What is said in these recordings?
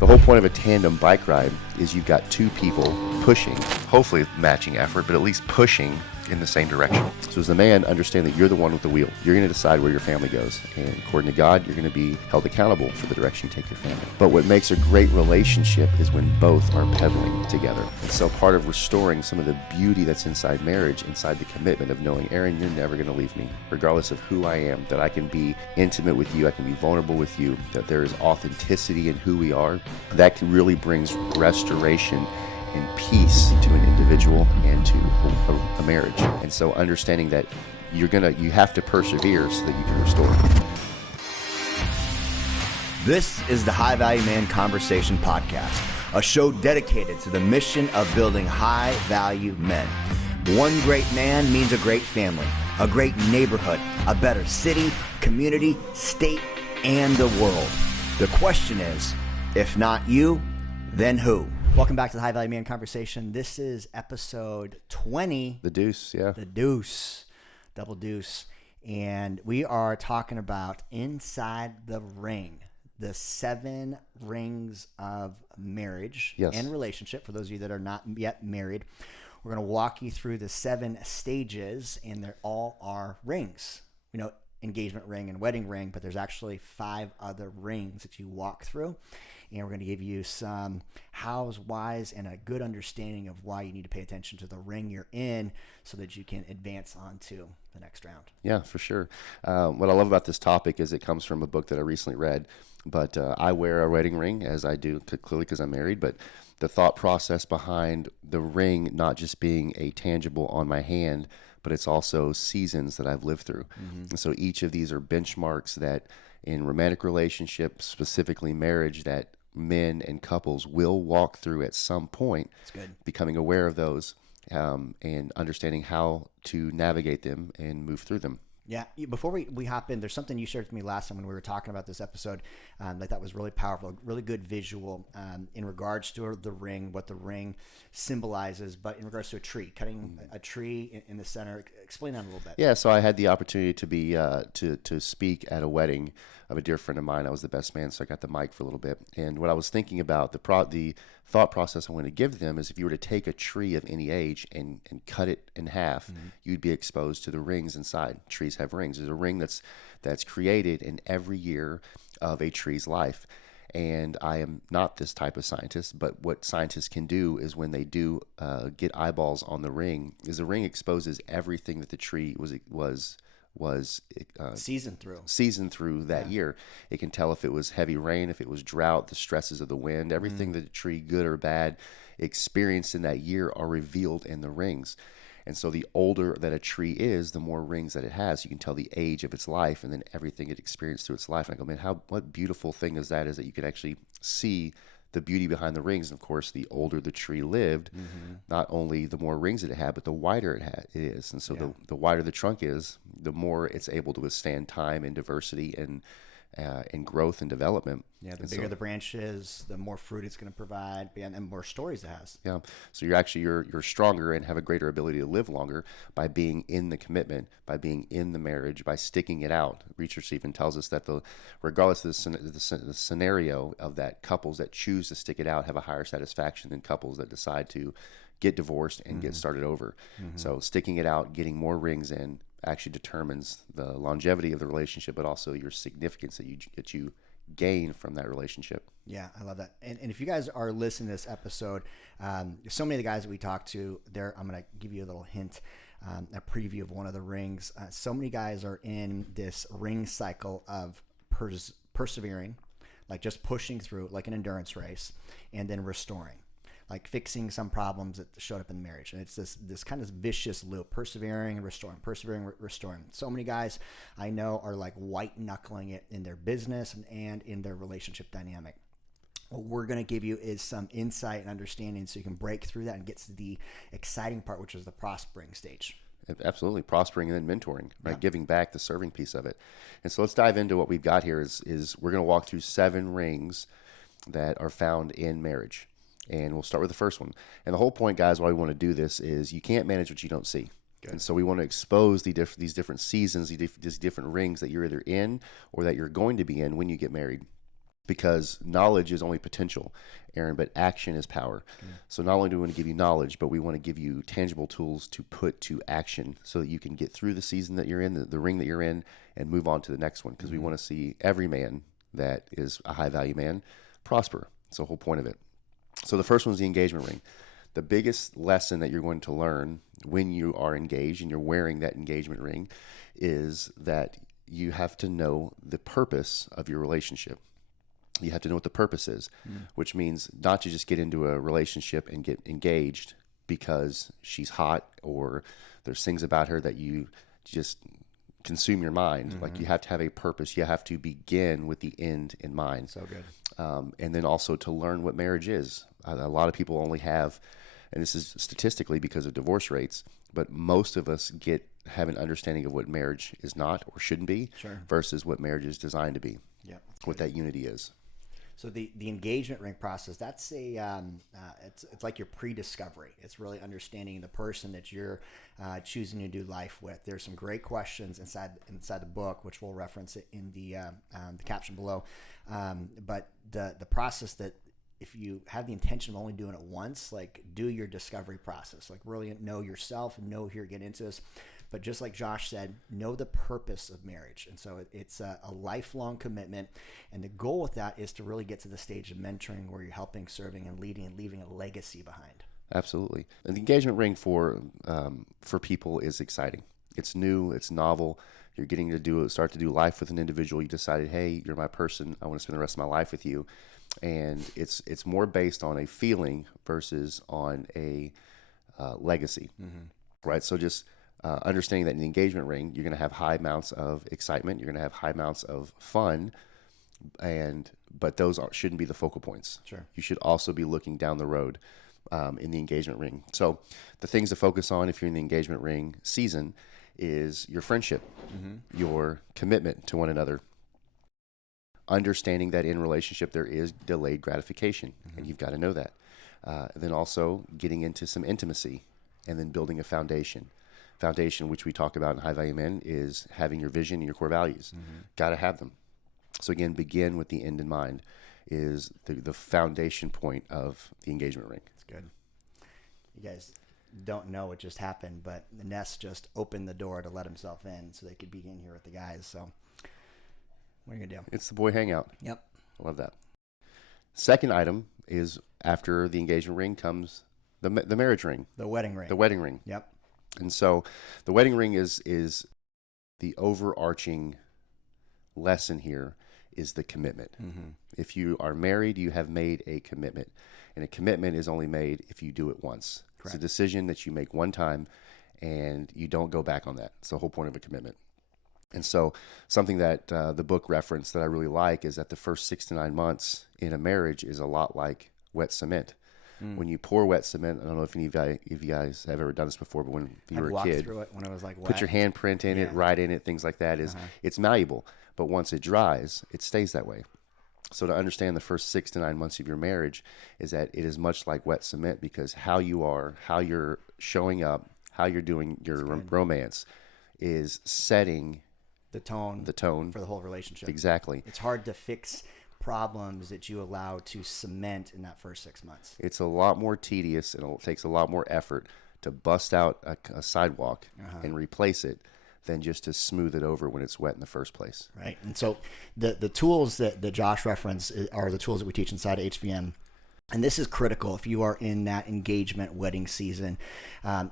The whole point of a tandem bike ride is you've got two people pushing, hopefully matching effort, but at least pushing in the same direction. So as the man, understand that you're the one with the wheel. You're going to decide where your family goes. And according to God, you're going to be held accountable for the direction you take your family. But what makes a great relationship is when both are pedaling together. And so part of restoring some of the beauty that's inside marriage, inside the commitment of knowing, Aaron, you're never going to leave me, regardless of who I am, that I can be intimate with you, I can be vulnerable with you, that there is authenticity in who we are. That really brings restoration and peace to an individual and to a marriage. And so understanding that you have to persevere so that you can restore. This is the High Value Man Conversation Podcast, a show dedicated to the mission of building high value men. One great man means a great family, a great neighborhood, a better city, community, state, and the world. The question is, if not you, then who? Welcome back to the High Value Man Conversation. This is episode 20. The deuce, yeah. The deuce. Double deuce. And we are talking about inside the ring, the 7 rings of marriage and relationship. For those of you that are not yet married, we're going to walk you through the 7 stages, and they all are rings. You know, engagement ring and wedding ring, but there's actually 5 other rings that you walk through. And we're going to give you some hows, whys, and a good understanding of why you need to pay attention to the ring you're in so that you can advance on to the next round. Yeah, for sure. What I love about this topic is it comes from a book that I recently read, but I wear a wedding ring, as I do clearly because I'm married, but the thought process behind the ring not just being a tangible on my hand, but it's also seasons that I've lived through. Mm-hmm. And so each of these are benchmarks that in romantic relationships, specifically marriage, that men and couples will walk through at some point. That's good. Becoming aware of those and understanding how to navigate them and move through them. Yeah. Before we hop in, there's something you shared with me last time when we were talking about this episode that I thought was really powerful, really good visual in regards to the ring, what the ring symbolizes, but in regards to a tree, cutting a tree in the center. Explain that a little bit. Yeah. So I had the opportunity to be to speak at a wedding of a dear friend of mine. I was the best man, so I got the mic for a little bit. And what I was thinking about, the thought process I want to give them is if you were to take a tree of any age and cut it in half, you'd be exposed to the rings inside. Trees have rings. There's a ring that's created in every year of a tree's life. And I am not this type of scientist, but what scientists can do is when they do get eyeballs on the ring, is the ring exposes everything that the tree was seasoned through that year. It can tell if it was heavy rain, if it was drought, the stresses of the wind, everything that the tree, good or bad, experienced in that year are revealed in the rings. And so the older that a tree is, the more rings that it has. You can tell the age of its life and then everything it experienced through its life. And I go, man, what beautiful thing is that you can actually see the beauty behind the rings. And of course, the older the tree lived, not only the more rings that it had, but the wider it is. And so the wider the trunk is, the more it's able to withstand time and diversity and growth and development. Yeah, the bigger the branch is, the more fruit it's going to provide, and more stories it has. Yeah, so you're stronger and have a greater ability to live longer by being in the commitment, by being in the marriage, by sticking it out. Research even tells us that regardless of the scenario of that, couples that choose to stick it out have a higher satisfaction than couples that decide to get divorced and get started over. So sticking it out, getting more rings in, actually determines the longevity of the relationship, but also your significance that you gain from that relationship. Yeah, I love that. And if you guys are listening to this episode, so many of the guys that we talked to there, I'm going to give you a little hint, a preview of one of the rings. So many guys are in this ring cycle of persevering, like just pushing through like an endurance race, and then restoring, like fixing some problems that showed up in the marriage. And it's this kind of vicious loop, persevering and restoring, persevering, restoring. So many guys I know are like white knuckling it in their business and in their relationship dynamic. What we're going to give you is some insight and understanding so you can break through that and get to the exciting part, which is the prospering stage. Absolutely. Prospering and then mentoring, right? Yeah. Giving back, the serving piece of it. And so let's dive into what we've got here is we're going to walk through 7 rings that are found in marriage. And we'll start with the first one. And the whole point, guys, why we want to do this is you can't manage what you don't see. Good. And so we want to expose these different seasons, these different rings that you're either in or that you're going to be in when you get married. because knowledge is only potential, Aaron, but action is power. So not only do we want to give you knowledge, but we want to give you tangible tools to put to action so that you can get through the season that you're in, the ring that you're in, and move on to the next one, because we want to see every man that is a high value man prosper. It's the whole point of it. So the first one is the engagement ring. The biggest lesson that you're going to learn when you are engaged and you're wearing that engagement ring is that you have to know the purpose of your relationship. You have to know what the purpose is, which means not to just get into a relationship and get engaged because she's hot or there's things about her that you just consume your mind. Like, you have to have a purpose. You have to begin with the end in mind. So good. And then also to learn what marriage is. A lot of people only have, and this is statistically because of divorce rates, but most of us have an understanding of what marriage is not or shouldn't be versus what marriage is designed to be. Yeah. What that unity is. So the engagement ring process, that's it's like your pre-discovery. It's really understanding the person that you're choosing to do life with. There's some great questions inside the book, which we'll reference it in the caption below. But the process that, if you have the intention of only doing it once, like, do your discovery process, like really know yourself and know who you're getting into this. But just like Josh said, know the purpose of marriage. And so it's a lifelong commitment. And the goal with that is to really get to the stage of mentoring where you're helping, serving, and leading, and leaving a legacy behind. Absolutely. And the engagement ring for people is exciting. It's new. It's novel. You're getting to start to do life with an individual. You decided, hey, you're my person. I want to spend the rest of my life with you. And it's more based on a feeling versus on a legacy, right? So just understanding that in the engagement ring, you're going to have high amounts of excitement. You're going to have high amounts of fun, but those shouldn't be the focal points. Sure. You should also be looking down the road in the engagement ring. So the things to focus on if you're in the engagement ring season is your friendship, your commitment to one another, understanding that in relationship there is delayed gratification, and you've got to know that. And then also getting into some intimacy, and then building a foundation. Foundation, which we talk about in High Value Men, is having your vision and your core values. Got to have them. So again, begin with the end in mind is the foundation point of the engagement ring. That's good. You guys don't know what just happened, but Ness just opened the door to let himself in so they could be in here with the guys. So what are you going to do? It's the boy hangout. Yep. I love that. Second item is, after the engagement ring comes the marriage ring. The wedding ring. The wedding ring. Yep. And so the wedding ring is the overarching lesson here is the commitment. If you are married, you have made a commitment. And a commitment is only made if you do it once. Correct. It's a decision that you make one time and you don't go back on that. It's the whole point of a commitment. And so something that the book referenced that I really like is that the first 6 to 9 months in a marriage is a lot like wet cement. When you pour wet cement, I don't know if any of you guys have ever done this before, but when you were a kid, through it when it was like wet. Put your handprint in it, write in it, things like that. It's malleable, but once it dries, it stays that way. So to understand the first 6 to 9 months of your marriage is that it is much like wet cement, because how you are, how you're showing up, how you're doing your romance is setting the tone for the whole relationship. Exactly. It's hard to fix problems that you allow to cement in that first 6 months. It's a lot more tedious, and it takes a lot more effort to bust out a sidewalk and replace it than just to smooth it over when it's wet in the first place. Right. And so the tools that Josh referenced are the tools that we teach inside of HVM. And this is critical if you are in that engagement wedding season,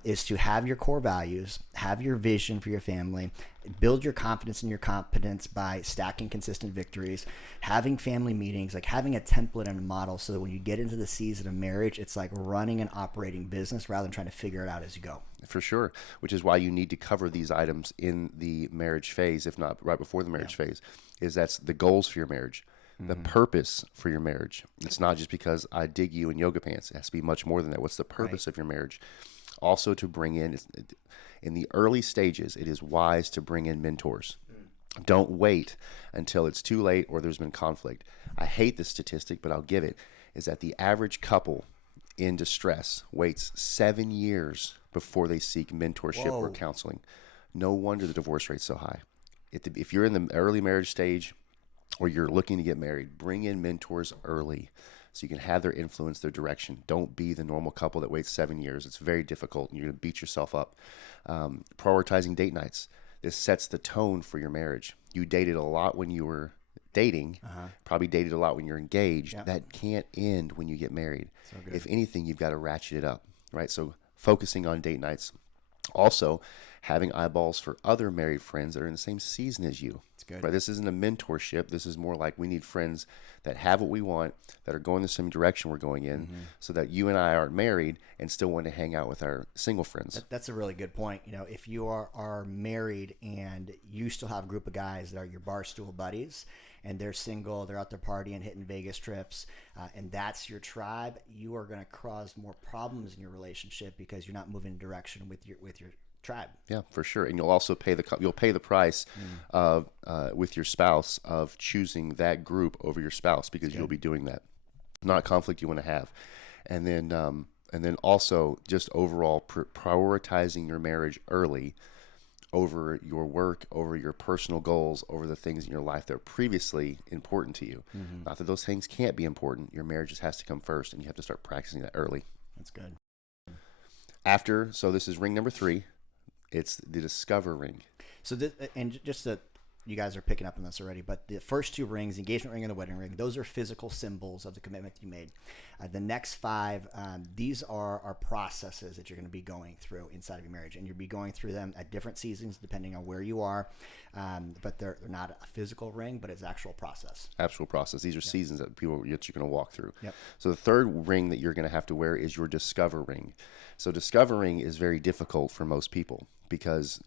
is to have your core values, have your vision for your family, build your confidence and your competence by stacking consistent victories, having family meetings, like having a template and a model so that when you get into the season of marriage, it's like running an operating business rather than trying to figure it out as you go. For sure, which is why you need to cover these items in the marriage phase, if not right before the marriage phase, is that's the goals for your marriage. The purpose for your marriage. It's not just because I dig you in yoga pants. It has to be much more than that. What's the purpose of your marriage? Also, to bring in the early stages, it is wise to bring in mentors. Don't wait until it's too late or there's been conflict. I hate this statistic, but I'll give it, is that the average couple in distress waits 7 years before they seek mentorship or counseling. No wonder the divorce rate's so high. If you're in the early marriage stage, or you're looking to get married, bring in mentors early so you can have their influence, their direction. Don't be the normal couple that waits 7 years. It's very difficult, and you're going to beat yourself up. Prioritizing date nights. This sets the tone for your marriage. You dated a lot when you were dating, probably dated a lot when you're engaged. Yep. That can't end when you get married. So good. If anything, you've got to ratchet it up, right? So focusing on date nights. Also, having eyeballs for other married friends that are in the same season as you. It's good. Right? This isn't a mentorship. This is more like we need friends that have what we want, that are going the same direction we're going in, so that you and I aren't married and still want to hang out with our single friends. That's a really good point. You know, if you are married and you still have a group of guys that are your barstool buddies, and they're single, they're out there partying, hitting Vegas trips, and that's your tribe, you are going to cause more problems in your relationship because you're not moving in direction with your tribe. Yeah, for sure. And you'll also pay the price of with your spouse of choosing that group over your spouse, because you'll be doing that. Not conflict you want to have. And then also just overall prioritizing your marriage early over your work, over your personal goals, over the things in your life that are previously important to you. Not that those things can't be important. Your marriage just has to come first, and you have to start practicing that early. That's good. So this is ring number 3. It's the discover ring. So, just that you guys are picking up on this already, but the first 2 rings, the engagement ring and the wedding ring, those are physical symbols of the commitment you made. The next 5, these are processes that you're going to be going through inside of your marriage, and you'll be going through them at different seasons depending on where you are. But they're not a physical ring, but it's actual process. Actual process. These are seasons that you're going to walk through. Yep. So the third ring that you're going to have to wear is your discover ring. So discovering is very difficult for most people because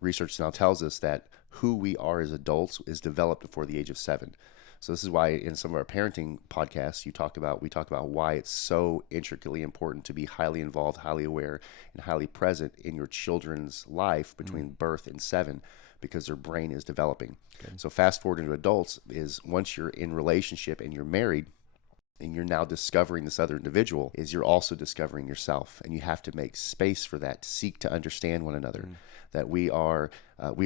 research now tells us that who we are as adults is developed before the age of 7. So this is why in some of our parenting podcasts we talk about why it's so intricately important to be highly involved, highly aware, and highly present in your children's life between birth and 7, because their brain is developing. Good. So fast forward into adults is once you're in relationship and you're married and you're now discovering this other individual, is you're also discovering yourself, and you have to make space for that, seek to understand one another. That we are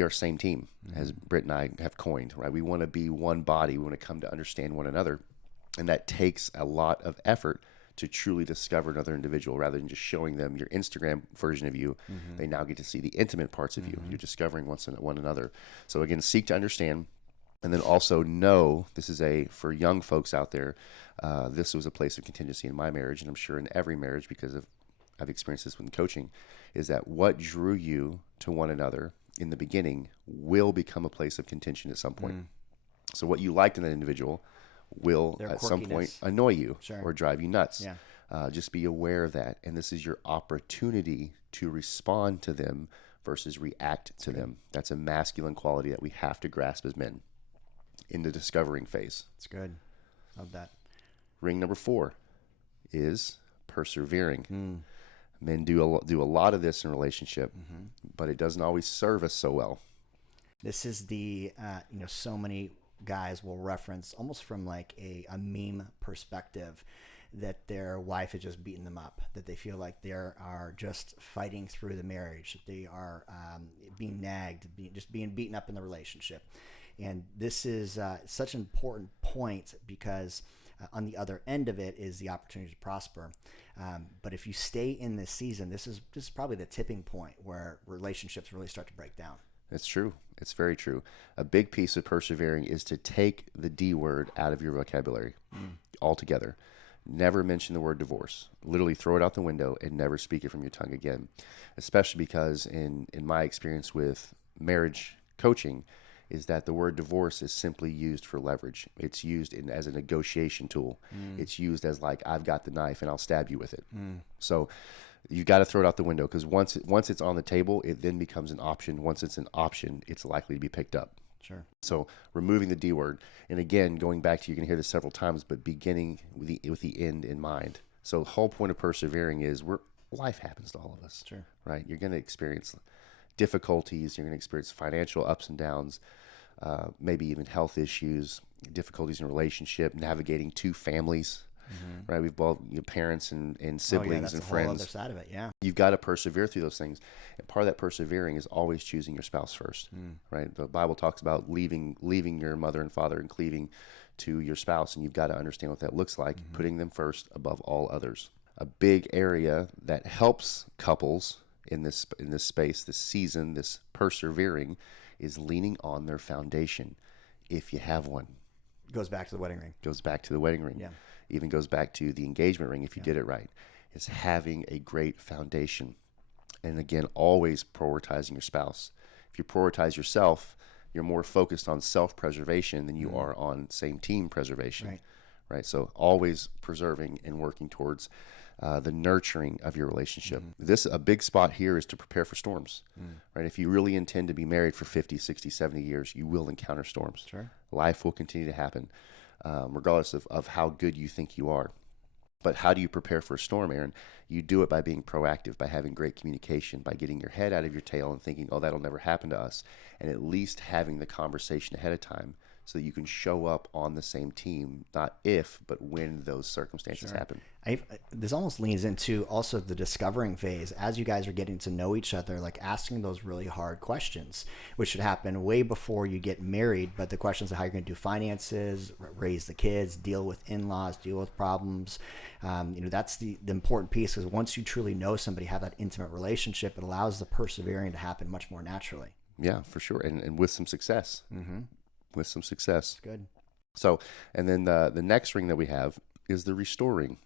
same team, as Britt and I have coined, right? We want to be one body. We want to come to understand one another, and that takes a lot of effort to truly discover another individual, rather than just showing them your Instagram version of you. They now get to see the intimate parts of you. You're discovering one another. So again, seek to understand, and then also know, this is for young folks out there, this was a place of contingency in my marriage, and I'm sure in every marriage, because I've experienced this with coaching, is that what drew you to one another in the beginning will become a place of contention at some point. So what you liked in that individual will Their at some point quirkiness. annoy you Sure. or drive you nuts. Yeah. Just be aware of that. And this is your opportunity to respond to them versus react to them. That's a masculine quality that we have to grasp as men in the discovering phase. It's good. Love that. Ring number 4 is persevering. Men do a lot of this in a relationship, but it doesn't always serve us so well. This is so many guys will reference almost from like a meme perspective that their wife has just beaten them up, that they feel like they are just fighting through the marriage, that they are being nagged, just being beaten up in the relationship. And this is such an important point because on the other end of it is the opportunity to prosper. But if you stay in this season, this is probably the tipping point where relationships really start to break down. It's true. It's very true. A big piece of persevering is to take the D word out of your vocabulary altogether. Never mention the word divorce. Literally throw it out the window and never speak it from your tongue again. Especially because in my experience with marriage coaching, is that the word divorce is simply used for leverage. It's used as a negotiation tool. It's used as like, I've got the knife and I'll stab you with it. So you got to throw it out the window, because once it's on the table, it then becomes an option. Once it's an option, it's likely to be picked up. Sure. So removing the D word, and again, going back to, you're going to hear this several times, but beginning with the end in mind. So the whole point of persevering is life happens to all of us. Sure. Right? You're going to experience difficulties. You're going to experience financial ups and downs. Maybe even health issues, difficulties in relationship, navigating 2 families, right? We've both, parents and Oh yeah, siblings that's and a whole other friends. side of it. Yeah. You've got to persevere through those things. And part of that persevering is always choosing your spouse first, right? The Bible talks about leaving your mother and father and cleaving to your spouse, and you've got to understand what that looks like, putting them first above all others. A big area that helps couples in this space, this season, this persevering, is leaning on their foundation, if you have one. Goes back to the wedding ring. Goes back to the wedding ring. Yeah. Even goes back to the engagement ring if you did it right. Is having a great foundation. And again, always prioritizing your spouse. If you prioritize yourself, you're more focused on self-preservation than you are on same team preservation. Right? So always preserving and working towards the nurturing of your relationship. A big spot here is to prepare for storms. Right? If you really intend to be married for 50, 60, 70 years, you will encounter storms. Sure. Life will continue to happen, regardless of how good you think you are. But how do you prepare for a storm, Aaron? You do it by being proactive, by having great communication, by getting your head out of your tail and thinking, oh, that'll never happen to us, and at least having the conversation ahead of time so that you can show up on the same team, not if, but when those circumstances happen. This almost leans into also the discovering phase as you guys are getting to know each other, like asking those really hard questions, which should happen way before you get married. But the questions of how you're going to do finances, raise the kids, deal with in-laws, deal with problems, that's the important piece, because once you truly know somebody, have that intimate relationship, it allows the persevering to happen much more naturally. Yeah, for sure. And with some success. With some success. Good. So, and then the next ring that we have is the restoring.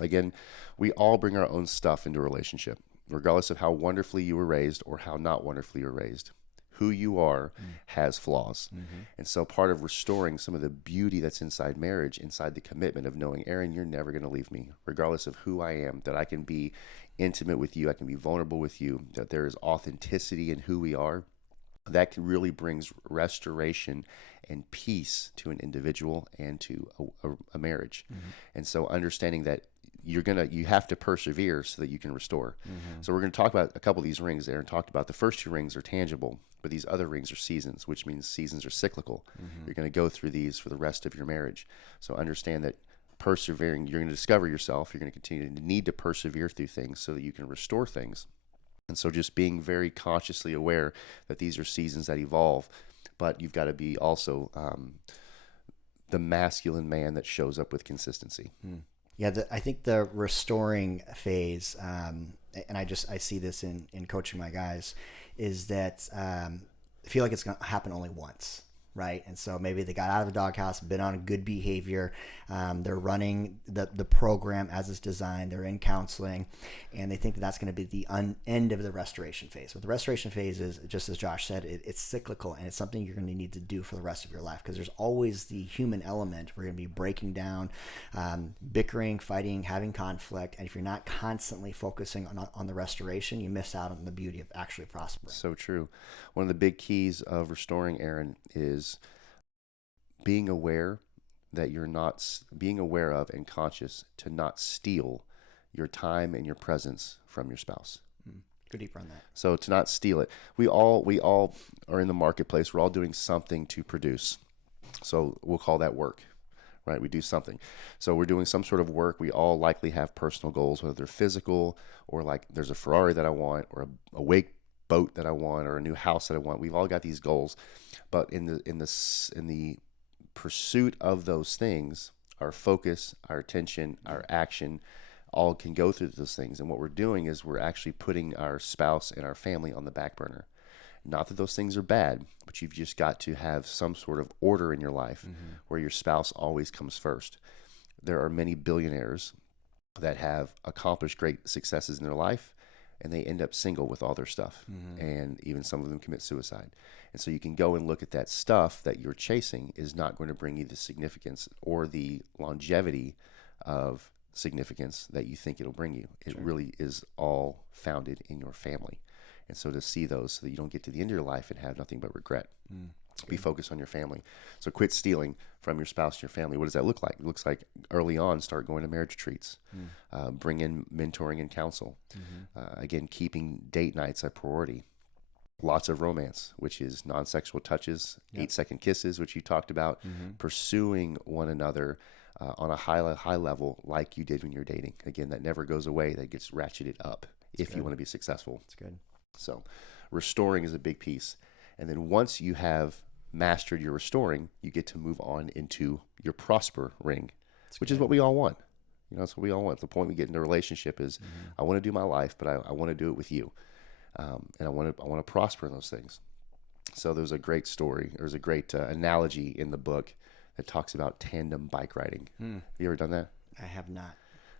Again, we all bring our own stuff into a relationship, regardless of how wonderfully you were raised or how not wonderfully you were raised. Who you are has flaws. And so part of restoring some of the beauty that's inside marriage, inside the commitment of knowing, Aaron, you're never going to leave me, regardless of who I am, that I can be intimate with you, I can be vulnerable with you, that there is authenticity in who we are. That really brings restoration and peace to an individual and to a marriage. And so understanding that you have to persevere so that you can restore. So we're going to talk about a couple of these rings there, and talked about the first two rings are tangible, but these other rings are seasons, which means seasons are cyclical. You're going to go through these for the rest of your marriage. So understand that persevering, you're going to discover yourself. You're going to continue to need to persevere through things so that you can restore things. And so just being very consciously aware that these are seasons that evolve, but you've got to be also the masculine man that shows up with consistency. Yeah, I think the restoring phase, and I see this in coaching my guys, is that I feel like it's going to happen only once. Right. And so maybe they got out of the doghouse, been on good behavior. They're running the program as it's designed. They're in counseling, and they think that that's going to be the end of the restoration phase. But the restoration phase is, just as Josh said, it's cyclical, and it's something you're going to need to do for the rest of your life, because there's always the human element. We're going to be breaking down, bickering, fighting, having conflict. And if you're not constantly focusing on the restoration, you miss out on the beauty of actually prospering. So true. One of the big keys of restoring, Aaron, is being aware that you're not being aware of and conscious to not steal your time and your presence from your spouse. Go deeper on that. So to not steal it. We all are in the marketplace. We're all doing something to produce. So we'll call that work, right? We do something. So we're doing some sort of work. We all likely have personal goals, whether they're physical or like there's a Ferrari that I want, or a wake boat that I want, or a new house that I want. We've all got these goals, but in the pursuit of those things, our focus, our attention, our action, all can go through those things. And what we're doing is we're actually putting our spouse and our family on the back burner. Not that those things are bad, but you've just got to have some sort of order in your life where your spouse always comes first. There are many billionaires that have accomplished great successes in their life, and they end up single with all their stuff. And even some of them commit suicide. And so you can go and look at that stuff that you're chasing is not going to bring you the significance or the longevity of significance that you think it'll bring you. It really is all founded in your family. And so to see those so that you don't get to the end of your life and have nothing but regret. Be focused on your family. So quit stealing from your spouse and your family. What does that look like? It looks like early on, start going to marriage retreats. Bring in mentoring and counsel. Again, keeping date nights a priority. Lots of romance, which is non-sexual touches, 8-second kisses, which you talked about, pursuing one another on a high level like you did when you're dating. Again, that never goes away. That gets ratcheted up if you want to be successful. That's good. So restoring is a big piece. And then once you have mastered your restoring, you get to move on into your prospering, which is what we all want. That's what we all want. The point we get into a relationship is, I want to do my life, but I want to do it with you. And I want to prosper in those things. So there's a great story. There's a great analogy in the book that talks about tandem bike riding. Have you ever done that? I have not.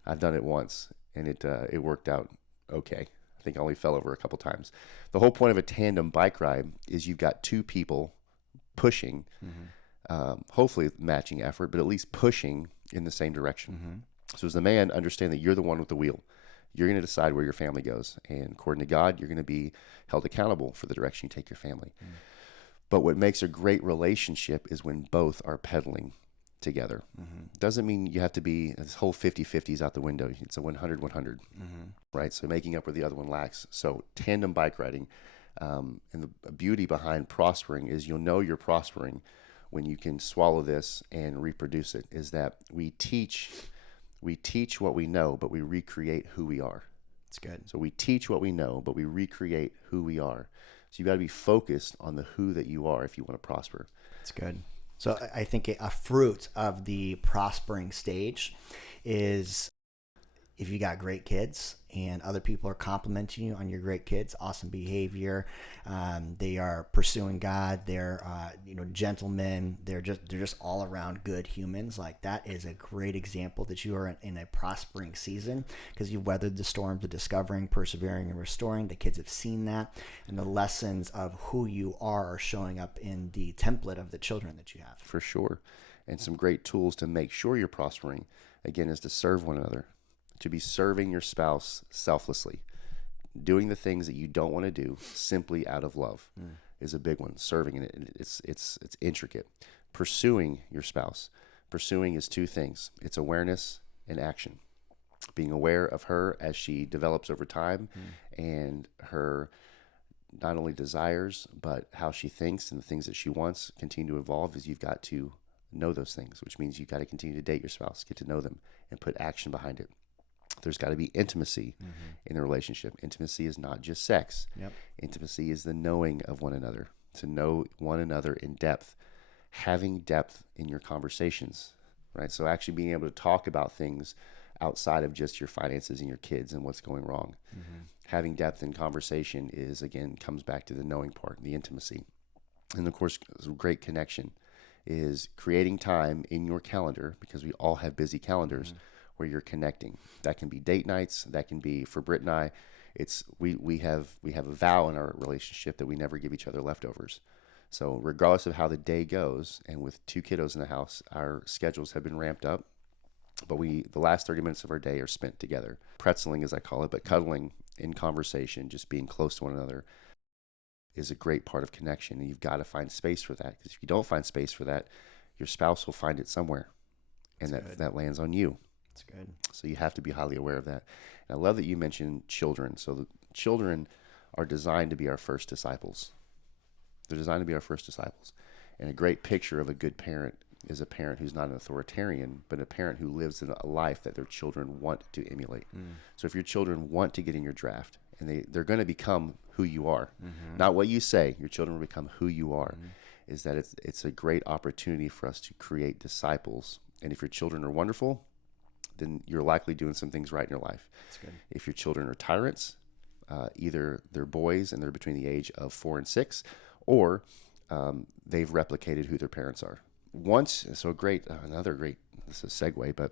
I've done it once, and it worked out okay. I think I only fell over a couple times. The whole point of a tandem bike ride is you've got two people pushing, hopefully matching effort, but at least pushing in the same direction. So as the man, understand that you're the one with the wheel. You're going to decide where your family goes. And according to God, you're going to be held accountable for the direction you take your family. But what makes a great relationship is when both are pedaling together. Doesn't mean you have to be, this whole 50-50 is out the window. It's a 100-100, right? So making up where the other one lacks. So tandem bike riding, and the beauty behind prospering is you'll know you're prospering when you can swallow this and reproduce it, is that we teach what we know, but we recreate who we are. That's good. So we teach what we know, but we recreate who we are. So you got to be focused on the who that you are if you want to prosper. That's good. So I think a fruit of the prospering stage is if you got great kids and other people are complimenting you on your great kids, awesome behavior, they are pursuing God, they're gentlemen, they're just all around good humans. Like, that is a great example that you are in a prospering season because you've weathered the storms of discovering, persevering, and restoring. The kids have seen that, and the lessons of who you are showing up in the template of the children that you have. For sure. And some great tools to make sure you're prospering, again, is to serve one another. To be serving your spouse selflessly, doing the things that you don't want to do simply out of love is a big one. Serving it, it's intricate. Pursuing your spouse. Pursuing is two things. It's awareness and action. Being aware of her as she develops over time and her not only desires, but how she thinks and the things that she wants continue to evolve. Is you've got to know those things, which means you've got to continue to date your spouse, get to know them, and put action behind it. There's got to be intimacy in the relationship. Intimacy is not just sex. Intimacy is the knowing of one another, to know one another in depth, having depth in your conversations, right? So actually being able to talk about things outside of just your finances and your kids and what's going wrong. Having depth in conversation is, again, comes back to the knowing part, the intimacy. And of course, a great connection is creating time in your calendar, because we all have busy calendars, where you're connecting. That can be date nights. That can be, for Britt and I, it's we have a vow in our relationship that we never give each other leftovers. So regardless of how the day goes, and with two kiddos in the house, our schedules have been ramped up. But the last 30 minutes of our day are spent together. Pretzeling, as I call it, but cuddling in conversation, just being close to one another, is a great part of connection. And you've got to find space for that, because if you don't find space for that, your spouse will find it somewhere, and that lands on you. That's good. So you have to be highly aware of that. And I love that you mentioned children. So the children are designed to be our first disciples. They're designed to be our first disciples. And a great picture of a good parent is a parent who's not an authoritarian, but a parent who lives in a life that their children want to emulate. So if your children want to get in your draft, and they're going to become who you are, not what you say, your children will become who you are, is that it's a great opportunity for us to create disciples. And if your children are wonderful, then you're likely doing some things right in your life. That's good. If your children are tyrants, either they're boys and they're between the age of 4 and 6, or they've replicated who their parents are. Another great, this is a segue, but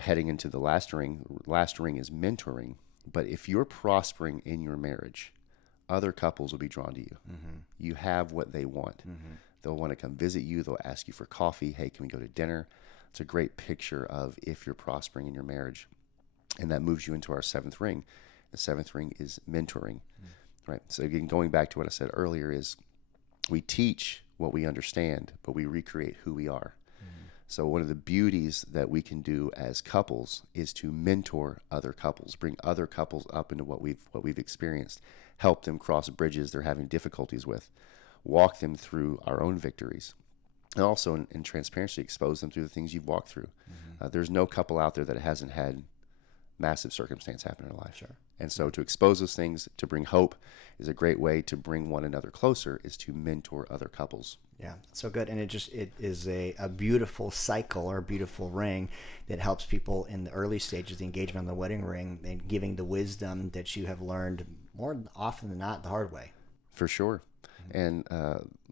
heading into the last ring is mentoring. But if you're prospering in your marriage, other couples will be drawn to you. You have what they want. They'll want to come visit you. They'll ask you for coffee. Hey, can we go to dinner? It's a great picture of if you're prospering in your marriage. And that moves you into our seventh ring. The seventh ring is mentoring, right? So again, going back to what I said earlier, is we teach what we understand, but we recreate who we are. So one of the beauties that we can do as couples is to mentor other couples, bring other couples up into what we've experienced, help them cross bridges they're having difficulties with, walk them through our own victories. And also in transparency, expose them through the things you've walked through. There's no couple out there that hasn't had massive circumstance happen in their life. Sure. And so to expose those things, to bring hope, is a great way to bring one another closer, is to mentor other couples. Yeah, so good. And it is a beautiful cycle or a beautiful ring that helps people in the early stages, the engagement on the wedding ring, and giving the wisdom that you have learned more often than not the hard way. For sure. And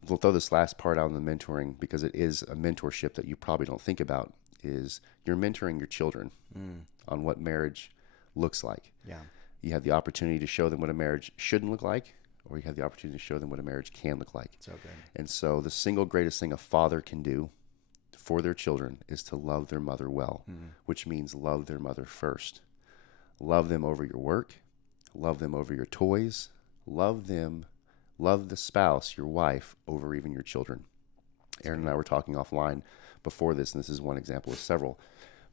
we'll throw this last part out on the mentoring, because it is a mentorship that you probably don't think about, is you're mentoring your children on what marriage looks like. Yeah. You have the opportunity to show them what a marriage shouldn't look like, or you have the opportunity to show them what a marriage can look like. So good. And so the single greatest thing a father can do for their children is to love their mother well, which means love their mother first. Love them over your work, love them over your toys, love the spouse, your wife, over even your children. Aaron and I were talking offline before this, and this is one example of several.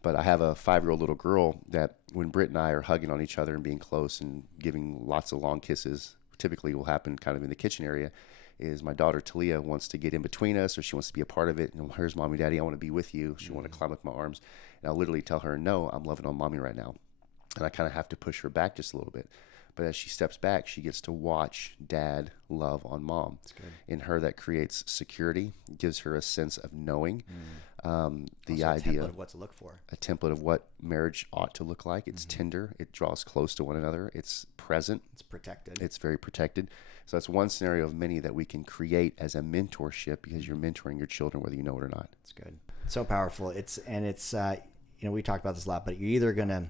But I have a 5-year-old little girl that when Britt and I are hugging on each other and being close and giving lots of long kisses, typically will happen kind of in the kitchen area, is my daughter Talia wants to get in between us, or she wants to be a part of it. And here's Mommy, Daddy, I want to be with you. She want to climb up my arms. And I'll literally tell her, no, I'm loving on Mommy right now. And I kind of have to push her back just a little bit. But as she steps back, she gets to watch Dad love on Mom. That's good. In her, that creates security, gives her a sense of knowing. The Also idea, a template of what to look for. a template of what marriage ought to look like. It's tender. It draws close to one another. It's present. It's protected. It's very protected. So that's one scenario of many that we can create as a mentorship, because you're mentoring your children whether you know it or not. It's good. So powerful. It's we talked about this a lot, but you're either gonna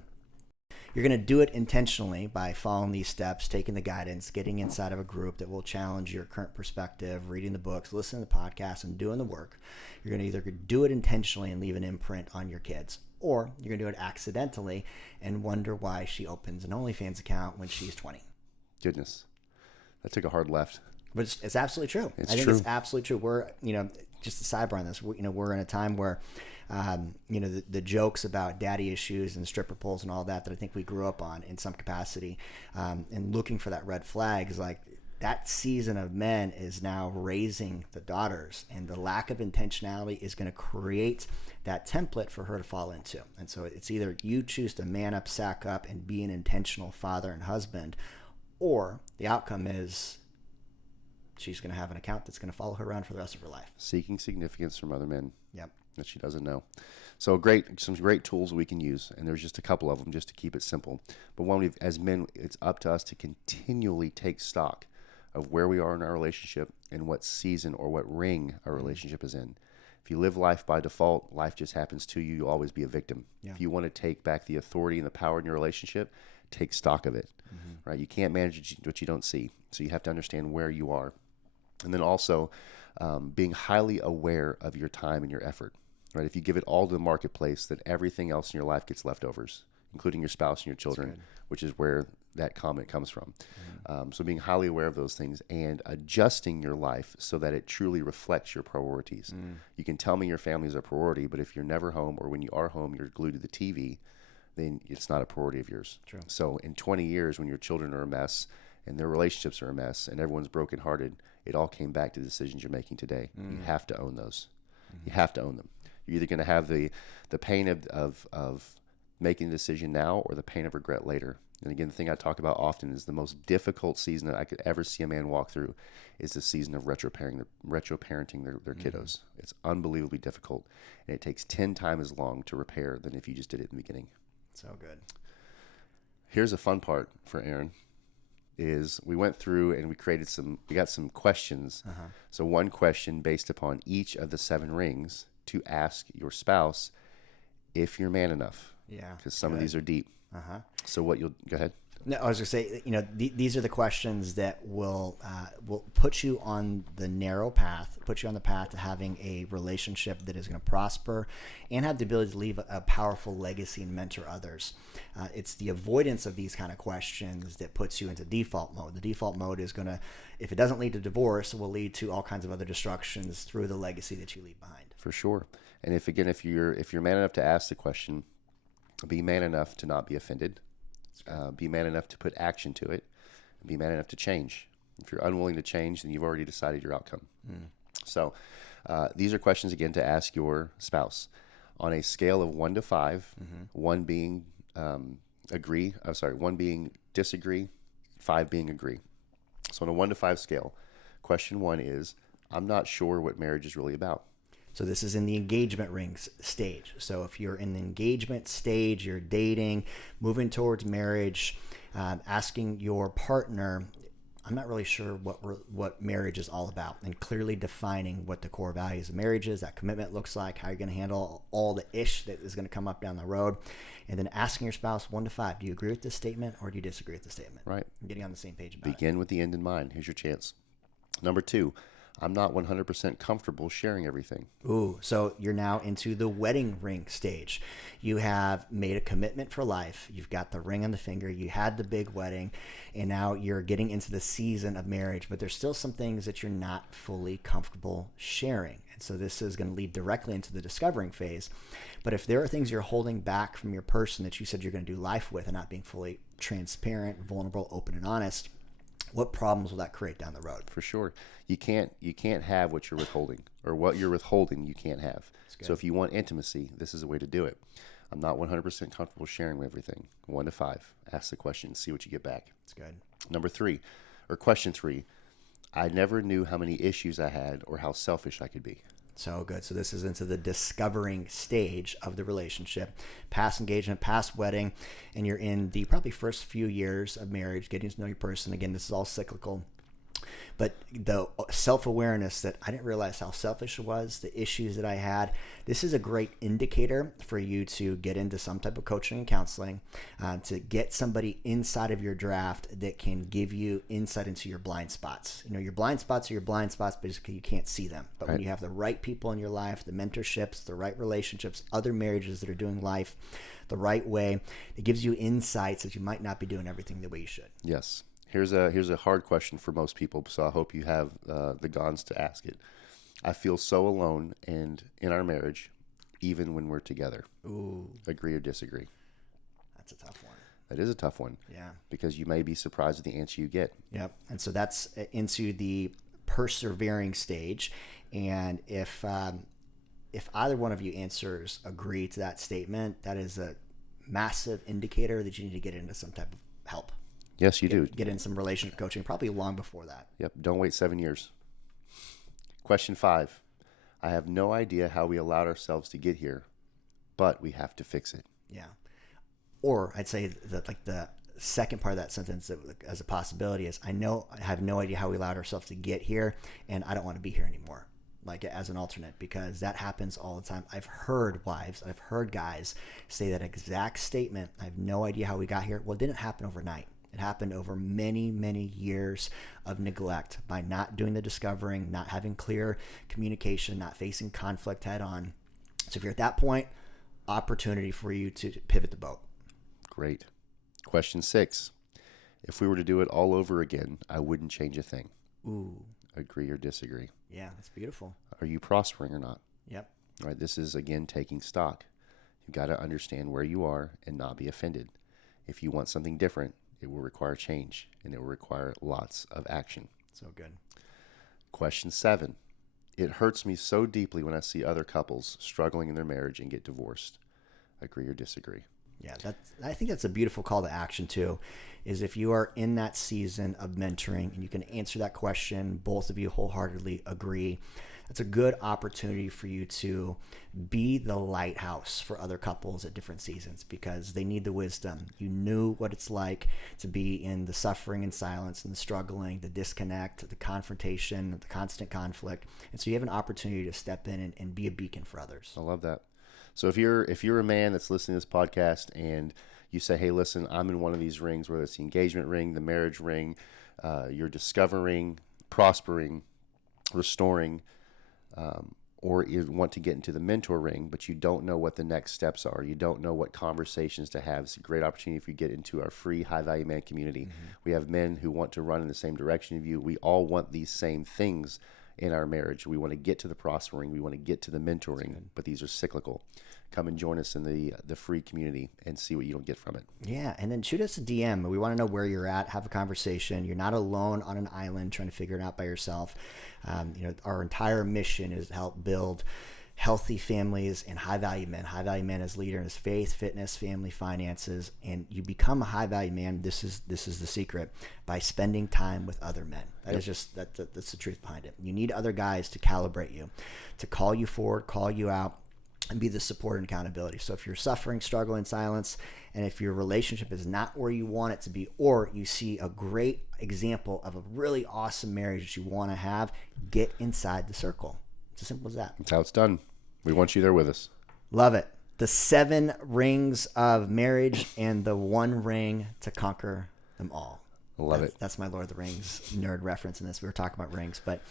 do it intentionally by following these steps, taking the guidance, getting inside of a group that will challenge your current perspective, reading the books, listening to the podcasts, and doing the work. You're going to either do it intentionally and leave an imprint on your kids, or you're going to do it accidentally and wonder why she opens an OnlyFans account when she's 20. Goodness. That took a hard left. But it's absolutely true. It's I think true. it's absolutely true. We're, just a sidebar on this, we're in a time where, the jokes about daddy issues and stripper poles and all that I think we grew up on in some capacity, and looking for that red flag is like, that season of men is now raising the daughters, and the lack of intentionality is going to create that template for her to fall into. And so it's either you choose to man up, sack up, and be an intentional father and husband, or the outcome is she's going to have an account that's going to follow her around for the rest of her life. Seeking significance from other men. Yep. That she doesn't know. So some great tools we can use, and there's just a couple of them just to keep it simple. But as men, it's up to us to continually take stock of where we are in our relationship and what season or what ring our relationship is in. If you live life by default, life just happens to you. You'll always be a victim. Yeah. If you want to take back the authority and the power in your relationship, take stock of it. Right? You can't manage what you don't see. So you have to understand where you are. And then also being highly aware of your time and your effort. Right? If you give it all to the marketplace, then everything else in your life gets leftovers, including your spouse and your children, which is where that comment comes from. So being highly aware of those things and adjusting your life so that it truly reflects your priorities. You can tell me your family is a priority, but if you're never home, or when you are home, you're glued to the TV, then it's not a priority of yours. True. So in 20 years, when your children are a mess and their relationships are a mess and everyone's brokenhearted, it all came back to the decisions you're making today. You have to own those. You have to own them. You're either going to have the pain of making a decision now, or the pain of regret later. And again, the thing I talk about often is the most difficult season that I could ever see a man walk through is the season of retro-parenting their kiddos. It's unbelievably difficult, and it takes 10 times as long to repair than if you just did it in the beginning. So good. Here's a fun part for Aaron. Is we went through and we got some questions. So one question based upon each of the 7 rings to ask your spouse if you're man enough. Yeah. Because some of these are deep. So go ahead. No, I was going to say, these are the questions that will put you on the narrow path, put you on the path to having a relationship that is going to prosper and have the ability to leave a powerful legacy and mentor others. It's the avoidance of these kind of questions that puts you into default mode. The default mode is going to, if it doesn't lead to divorce, will lead to all kinds of other destructions through the legacy that you leave behind. For sure. And if you're man enough to ask the question, be man enough to not be offended. Be man enough to put action to it, and be man enough to change. If you're unwilling to change, then you've already decided your outcome. So These are questions, again, to ask your spouse. On a scale of 1 to 5, one being agree, one being disagree, 5 being agree. So on a 1 to 5 scale, question 1 is, I'm not sure what marriage is really about. So this is in the engagement rings stage. So if you're in the engagement stage, you're dating, moving towards marriage, asking your partner, I'm not really sure what marriage is all about, and clearly defining what the core values of marriage is, that commitment looks like, how you're going to handle all the ish that is going to come up down the road, and then asking your spouse 1 to 5, do you agree with this statement or do you disagree with the statement? Right. And getting on the same page about it. Begin with the end in mind. Here's your chance. Number 2, I'm not 100% comfortable sharing everything. Ooh, so you're now into the wedding ring stage. You have made a commitment for life. You've got the ring on the finger. You had the big wedding, and now you're getting into the season of marriage, but there's still some things that you're not fully comfortable sharing. And so this is going to lead directly into the discovering phase. But if there are things you're holding back from your person that you said you're going to do life with and not being fully transparent, vulnerable, open, and honest, what problems will that create down the road? For sure. You can't have what you're withholding, or what you're withholding you can't have. So if you want intimacy, this is a way to do it. I'm not 100% comfortable sharing everything. 1 to 5. Ask the question, see what you get back. That's good. Number 3, or question 3, I never knew how many issues I had or how selfish I could be. So good. So this is into the discovering stage of the relationship, past engagement, past wedding, and you're in the probably first few years of marriage, getting to know your person. Again, this is all cyclical. But the self-awareness that I didn't realize how selfish it was, the issues that I had, this is a great indicator for you to get into some type of coaching and counseling, to get somebody inside of your draft that can give you insight into your blind spots. You know, your blind spots are your blind spots, basically you can't see them. But when you have the right people in your life, the mentorships, the right relationships, other marriages that are doing life the right way, it gives you insights that you might not be doing everything the way you should. Yes. Here's a hard question for most people, so I hope you have the guns to ask it. I feel so alone and in our marriage, even when we're together. Ooh. Agree or disagree? That's a tough one. That is a tough one. Yeah. Because you may be surprised at the answer you get. Yep. And so that's into the persevering stage. And if either one of you answers agree to that statement, that is a massive indicator that you need to get into some type of help. Yes, you do. Get in some relationship coaching, probably long before that. Yep. Don't wait 7 years. Question 5. I have no idea how we allowed ourselves to get here, but we have to fix it. Yeah. Or I'd say that like the second part of that sentence as a possibility is, I have no idea how we allowed ourselves to get here, and I don't want to be here anymore. Like as an alternate, because that happens all the time. I've heard wives, I've heard guys say that exact statement. I have no idea how we got here. Well, it didn't happen overnight. It happened over many, many years of neglect by not doing the discovering, not having clear communication, not facing conflict head on. So if you're at that point, opportunity for you to pivot the boat. Great. Question 6. If we were to do it all over again, I wouldn't change a thing. Ooh. Agree or disagree? Yeah, that's beautiful. Are you prospering or not? Yep. All right. This is, again, taking stock. You've got to understand where you are and not be offended. If you want something different, it will require change, and it will require lots of action. So good. Question 7. It hurts me so deeply when I see other couples struggling in their marriage and get divorced. Agree or disagree? Yeah, I think that's a beautiful call to action too, is if you are in that season of mentoring and you can answer that question, both of you wholeheartedly agree, that's a good opportunity for you to be the lighthouse for other couples at different seasons, because they need the wisdom. You knew what it's like to be in the suffering and silence and the struggling, the disconnect, the confrontation, the constant conflict. And so you have an opportunity to step in and be a beacon for others. I love that. So if you're a man that's listening to this podcast and you say, hey, listen, I'm in one of these rings, whether it's the engagement ring, the marriage ring, you're discovering, prospering, restoring, or you want to get into the mentor ring, but you don't know what the next steps are. You don't know what conversations to have. It's a great opportunity if you get into our free High Value Man community. Mm-hmm. We have men who want to run in the same direction of you. We all want these same things in our marriage. We want to get to the prospering. We want to get to the mentoring, but these are cyclical. come and join us in the free community and see what you don't get from it. Yeah, and then shoot us a DM. We want to know where you're at. Have a conversation. You're not alone on an island trying to figure it out by yourself. Our entire mission is to help build healthy families and high-value men. High-value man as leader in his faith, fitness, family, finances, and you become a high-value man. This is the secret, by spending time with other men. That is just that's the truth behind it. You need other guys to calibrate you, to call you forward, call you out, and be the support and accountability. So if you're suffering, struggle in silence, and if your relationship is not where you want it to be, or you see a great example of a really awesome marriage that you want to have, get inside the circle. It's as simple as that. That's how it's done. We want you there with us. Love it. The 7 rings of marriage and the 1 ring to conquer them all. Love it. That's my Lord of the Rings nerd reference in this. We were talking about rings, but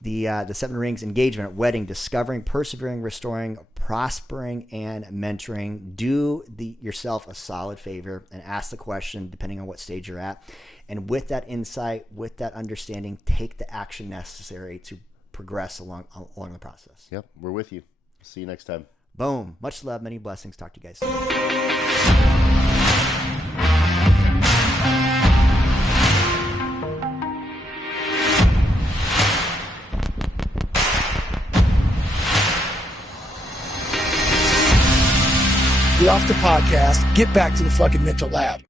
the 7 rings: engagement, wedding, discovering, persevering, restoring, prospering, and mentoring. Do yourself a solid favor and ask the question, depending on what stage you're at. And with that insight, with that understanding, take the action necessary to progress along the process. Yep, we're with you. See you next time. Boom. Much love, many blessings. Talk to you guys soon. Get off the podcast, get back to the fucking mental lab.